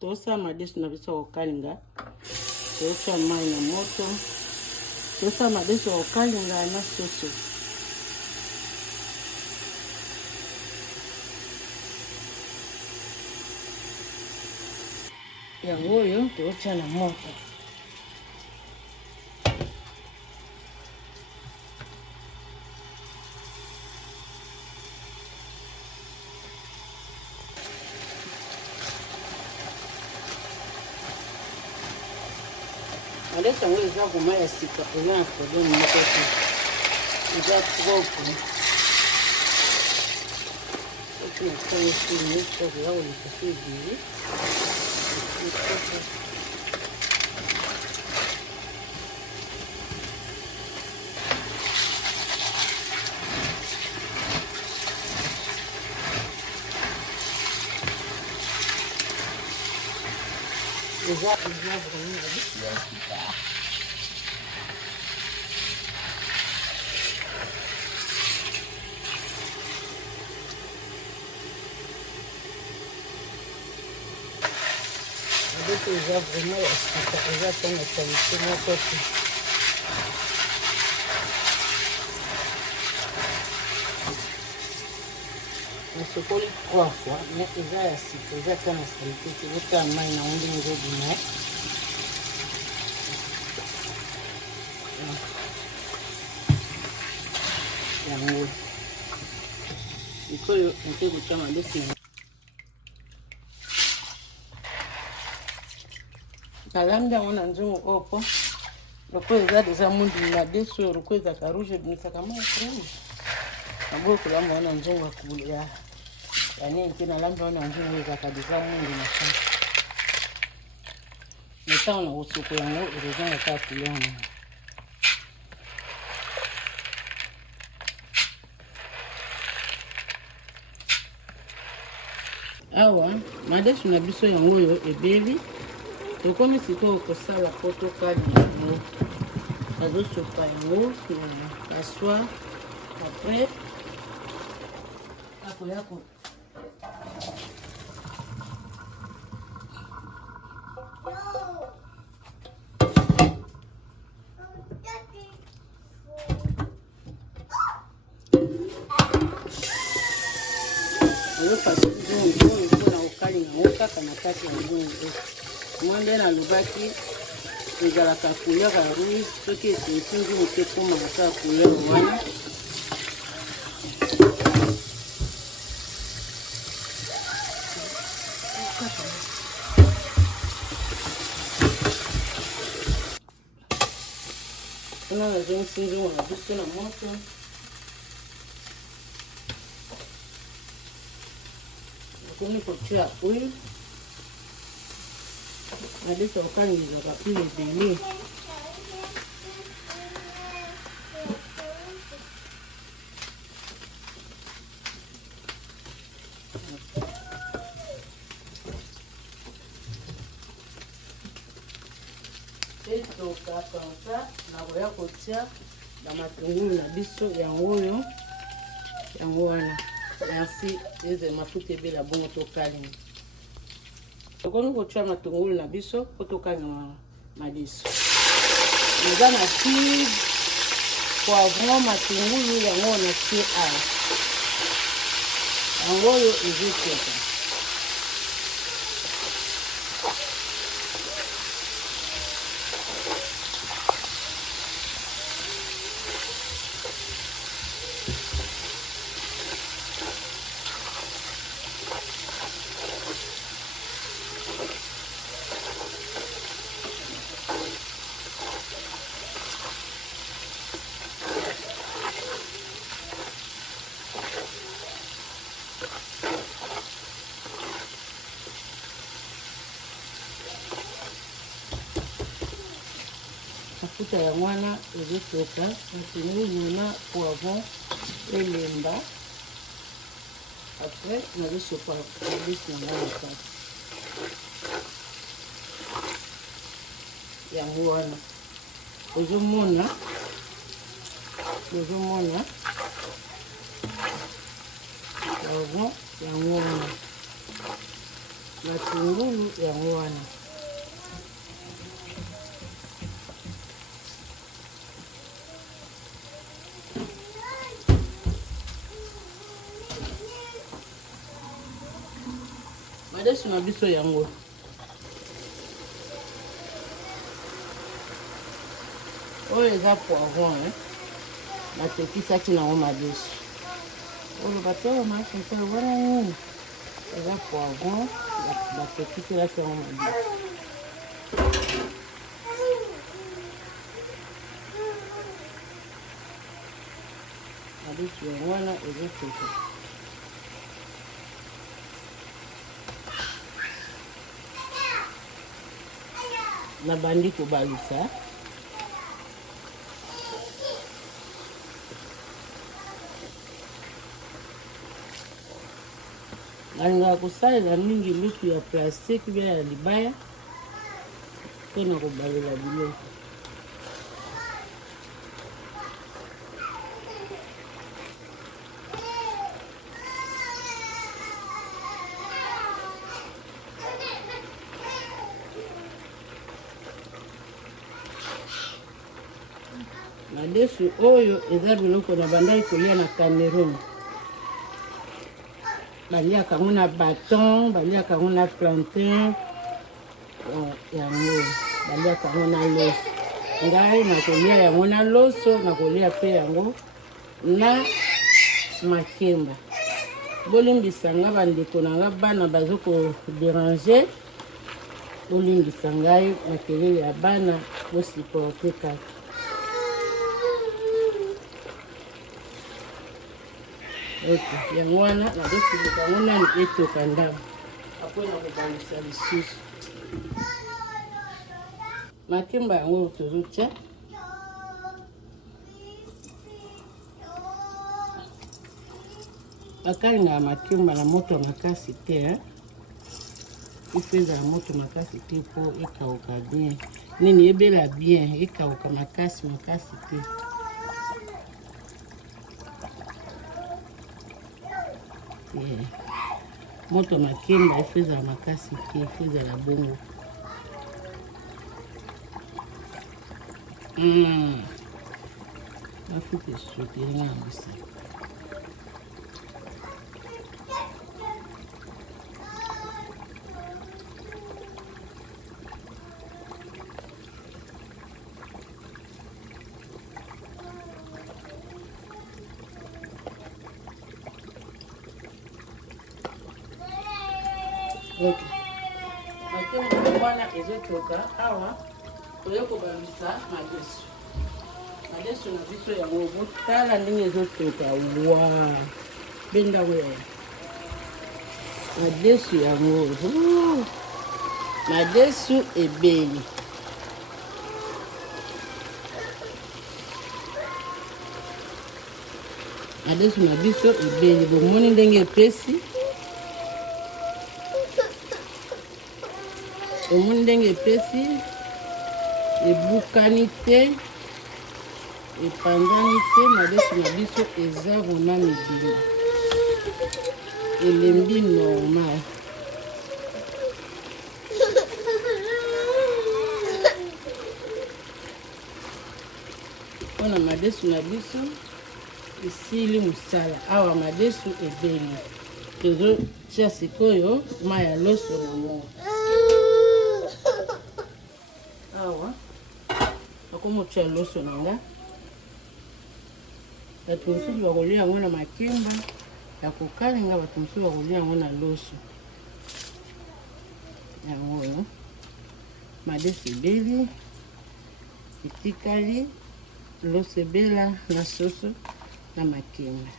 Tosa madesu na biso okalinga. Tocha mai na moto. Tosa madesu okalinga na soso. Yango oyo tocha na moto. Madesu yango eza vraiment ya sika, eza na problème moko te. Eza propre. Soki nasali filme, soki eza koleka so ebele. Eza vraiment madesu ya sika. Madesu eza vraiment ya sika, eza te na qualité moko te. Nasokoli 3 fois, mais eza ya sika, eza te na qualité te. Eza mai na ndenge ezobima. Yango ikolo nte kutia madesu nalambi yango na nzungu opo lokola eza deja mundu madesu oyo lokola ezaka rouge ebimisaka mai rouge naboyi kolamba yango na nzungu ya nini te nalambi yango na nzungu oyo ezaka deja mundu na sa metango na kosukola yango ezozanga kaka couleur na awa madesu na biso yango oyo ebeli tokomi sikoyo kosala po tokalinga yango nazosopa yango na passoir apres akoya kaka na kati ya nzungu mwande nalobaki ezalaka couleur ya rouge soki etingi nzungu te koma kaka couleur wana kuna nazongisi nzungu na biso na moto nakomi kotia huile madesu okalinga ezaka huile ebele etoka kansa nakoya kotia bamatungulu na biso yango oyo yango wana merci eze mafuta ebele bongo tokalinga tokomi kotia matungulu na biso po tokalinga madesu eza na cuve poivron matungulu yango na tie awa yango oyo ezoteka mafuta ya mwana ezotoka matungulu na poivron elemba apres nazosopa madesu na ngai na kati yango wana ozomona poivron yango wana matungulu yango wana. Madesu na biso yango. Oyo eza poivron, natekisaki nango madesu. Oyo bato oyo mafuta wana nini? Eza poivron, batekiselaki yango madesu. Madesu yango wana eza teke. Nabandi kobalisa. Nalingaka kosalela mingi lutu ya plastique bia ya libaya mpona kobalela biloko. Madesu oyo eza biloko na bandaki kolia na Cameroun. Baliaka yango na bâton, baliaka yango na plantain, yango baliaka yango na loso. Ngai nakolia yango na loso, nakolia pe yango na makemba. Bolimbisa nga bandeko na nga bana bazoko déranger. Bolimbisa ngai makelele ya bana bosiporte kaka. Okay, yango wana nakosilika yango nani etoka ndambo apona kobalisa lisusu. Makemba yango tozotia bakalingaka makemba na moto makasi te, ifezala moto makasi te mpo ekauka bien. Nini ebela bien, ekauka makasi te. Moto makemba efezala makasi te, efezala bongo. Mafuta esokeli na mbisa. Okay. Makemba wana ezotoka awa toyoko balisa madesu. Madesu na biso yango botala ndenge ezotoka. Wa benda wewe. Madesu yango. Madesu ebeli. Madesu na biso ebeli. Bomoni ndenge epesi. Omoni ndenge epesi, ebukani te, epanzani te. Madesu na biso eza vraimen mibila, elembi normal. Mpona madesu na biso esili mosala. Awa madesu ebeli, tozotia sikoyo mai ya loso nango. Awa nakomotia loso nanga. Bato mosusu bakolia yango na makemba ya kokalinga, bato mosusu bakolia yango na loso. Yango oyo madesu ebeli, etikali loso ebela na soso na makemba.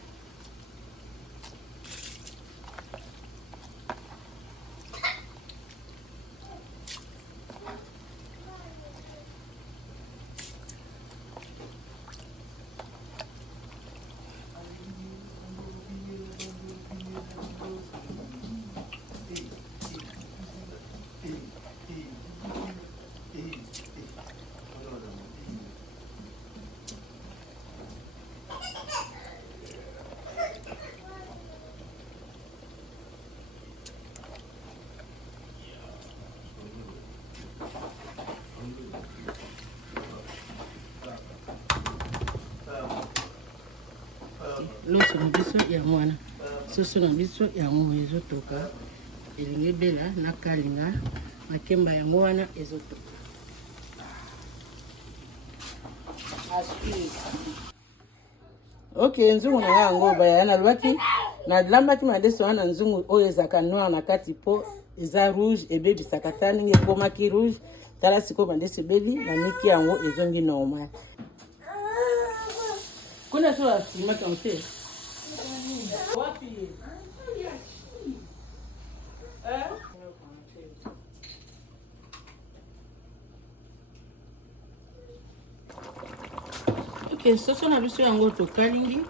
loso na biso ya mwana soso na biso ya ngolo ezotoka elingi bela na kalinga makemba yango wana ezotoka. Ok, nzungu na yango baya na lobaki na lambaki madeso wana nzungu oyo ezaka noir na kati po eza rouge ebebisaka tani ekomaki rouge tala sikoyo madeso ebeli na miki yango ezongi normal. Kuna so asimaka mte wapi ok, soso na biso yango tokalingi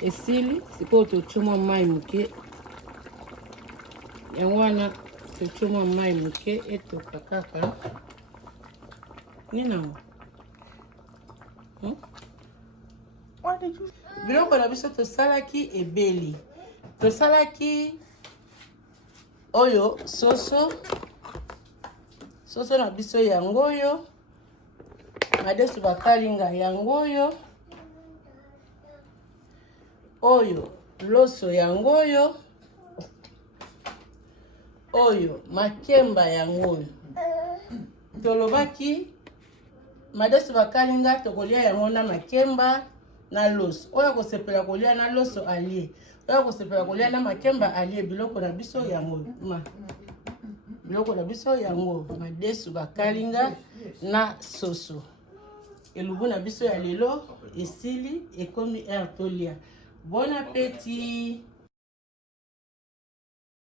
esili sikoyo tochoma mai moke yango wana tochoma mai moke etoka kaka nina biloko na biso tosalaki ebeli. Tosalaki oyo soso na biso yango oyo madesu bakalinga yango oyo loso yango oyo makemba yango oyo tolobaki madesu bakalinga tokolia yango na makemba na loso oyo kosepela kolia na loso alie oyo kosepela kolia na makemba alie biloko na biso yango biloko na biso yango madesu bakalinga na soso elubu na biso ya lelo esili ekomi tolia. Bon appétit.